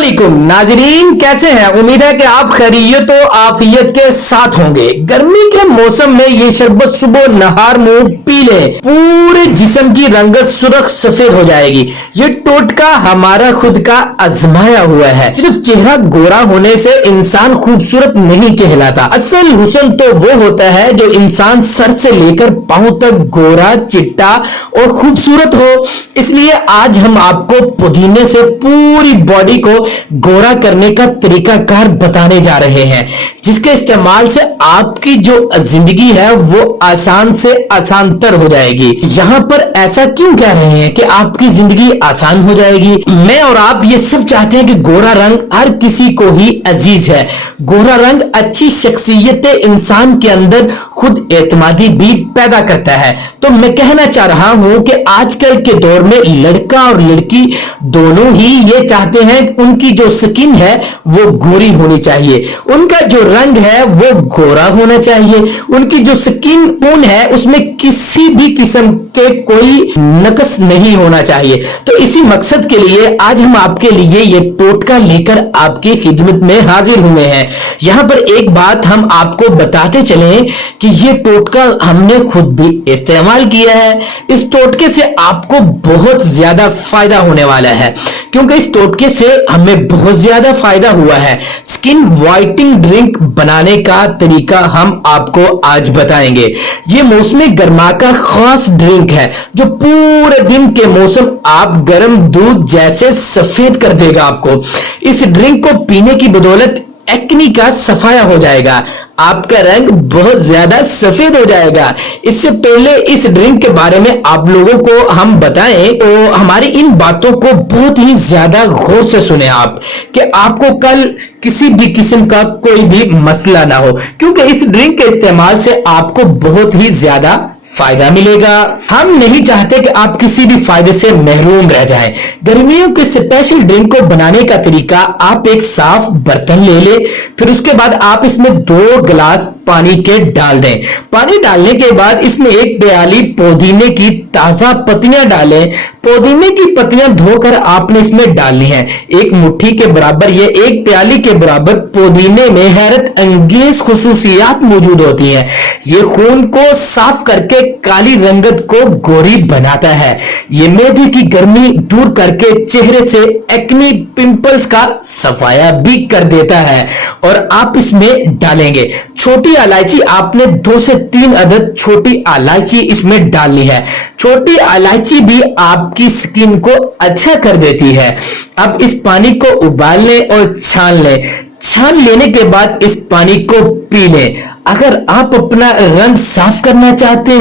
अस्सलामुअलैकुम नाजरीन, कैसे हैं? उम्मीद है कि आप खैरियत और आफियत के साथ होंगे। गर्मी के मौसम में ये शरबत सुबह नहार मुंह पी ले, पूरे जिस्म की रंगत सुर्ख सफेद हो जाएगी। ये टोटका हमारा खुद का आजमाया हुआ है। सिर्फ चेहरा गोरा होने से इंसान खूबसूरत नहीं कहलाता। असल हुस्न तो वो होता है जो इंसान सर से लेकर पांव तक गोरा, चिट्टा और खूबसूरत हो। इसलिए आज हम आपको पुदीने से पूरी बॉडी को गोरा करने का तरीकाकार बताने जा रहे हैं, जिसके इस्तेमाल से आपकी जो जिंदगी है वो आसान से आसान तर हो जाएगी। यहाँ पर ऐसा क्यों कह रहे हैं कि आपकी जिंदगी आसान हो जाएगी? मैं और आप ये सब चाहते हैं कि गोरा रंग हर किसी को ही अजीज है। गोरा रंग अच्छी शख्सियत इंसान के अंदर खुद एतमादी भी पैदा करता है। तो मैं कहना चाह रहा हूं कि आजकल के दौर में लड़का और लड़की दोनों ही ये चाहते हैं उनकी जो स्किन है वो गोरी होनी चाहिए, उनका जो रंग है वो गोरा होना चाहिए, उनकी जो स्किन टोन है उसमें किसी भी किस्म के कोई नकस नहीं होना चाहिए। तो इसी मकसद के लिए आज हम आपके लिए ये टोटका लेकर आपकी खिदमत में हाजिर हुए हैं। यहाँ पर एक बात हम आपको बताते चलें कि ये टोटका हमने खुद भी इस्तेमाल किया है। इस टोटके से आपको बहुत ज्यादा फायदा होने वाला है, क्योंकि इस टोटके से हमें बहुत ज्यादा फायदा हुआ है। स्किन वाइटनिंग ड्रिंक बनाने का तरीका हम आपको आज बताएंगे। ये मौसमी गर्मा का खास ड्रिंक है जो पूरे दिन के मौसम आप गर्म दूध जैसे सफेद कर देगा आपको। इस ड्रिंक को पीने की बदौलत एक्नी का सफाया हो जाएगा, आपका रंग बहुत ज्यादा सफेद हो जाएगा। इससे पहले इस ड्रिंक के बारे में आप लोगों को हम बताएं तो हमारी इन बातों को बहुत ही ज्यादा गौर से सुने आप, कि आपको कल किसी भी किस्म का कोई भी मसला ना हो, क्योंकि इस ड्रिंक के इस्तेमाल से आपको बहुत ही ज्यादा फायदा मिलेगा। हम नहीं चाहते कि आप किसी भी फायदे से महरूम रह जाएं। गर्मियों के स्पेशल ड्रिंक को बनाने का तरीका, आप एक साफ बर्तन ले ले, फिर उसके बाद आप इसमें 2 गिलास पानी के डाल दें। पानी डालने के बाद इसमें 1 प्याली पुदीने की ताजा पत्तियां डालें। पुदीने की पत्तियां धोकर आपने इसमें डालनी है। 1 मुट्ठी के बराबर, ये 1 प्याली के बराबर पुदीने में हैरत अंगेज खुसूसियात मौजूद होती हैं। ये खून को साफ करके काली रंगत को गोरी बनाता है। ये मेदे की गर्मी दूर करके चेहरे से एक्नी पिंपल्स का सफाया भी कर देता है। और आप इसमें डालेंगे छोटी इलायची, आपने 2 से 3 अदद छोटी इलायची इसमें डालनी है। छोटी इलायची भी आपकी स्किन को अच्छा कर देती है। अब इस पानी को उबाल लें और छान लें। छान लेने के बाद इस पानी को पी लें। अगर आप अपना रंग साफ करना चाहते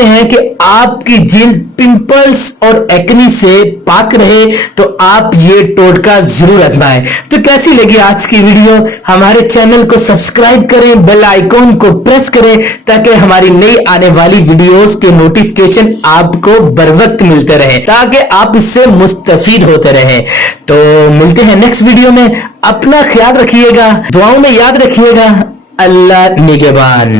हैं कि आपकी जिल्द पिंपल्स और एक्नी से पाक रहे, तो आप ये टोटका जरूर आजमाएं। तो कैसी लगी आज की वीडियो? हमारे चैनल को सब्सक्राइब करें, बेल आइकॉन को प्रेस करें, ताकि हमारी नई आने वाली वीडियोस के नोटिफिकेशन आपको बर वक्त मिलते रहे, ताकि आप इससे मुस्तफीद होते रहें। तो मिलते हैं नेक्स्ट वीडियो में। अपना ख्याल रखिएगा, दुआओं में याद रखिएगा। अल्लाह निगहबान।